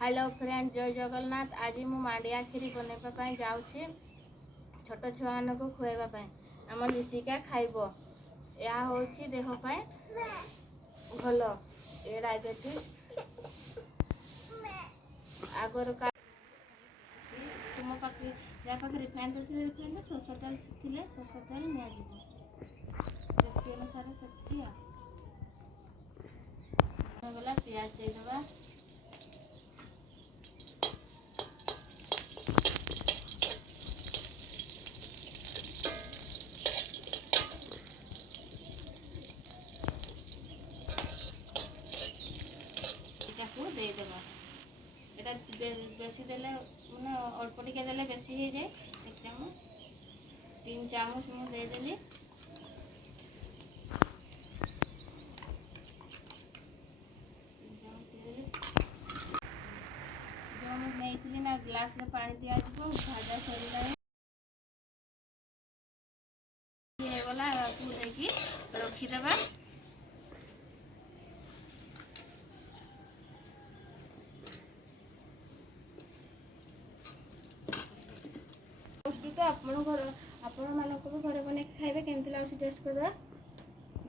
Hello friend, जय जगन्नाथ। आज मु मांडिया खीरी बनवाई जाऊँगी छोट छुआ मान को खुआवाई। आम लिशिका खाइब। यह हूँ देह भल। ये डायबिटीज आगर तुम पाखे जहाँ पाखे रिफाइंड रिफाइंड सोस तेल थे सोस तेल नि अनुसार से गला पियाज देदेबा। देदेबा एटा बेसी देले मैंने अल्प टिके देले बेसी हो जाए। 3 चामच मुझे देदेली। जो नहीं ना ग्लास में पानी दिया भाजा सरीगला देखी रखीदेबा। तो आपण मानक घरे बन खाइबे केमती लगे टेस्ट करवा।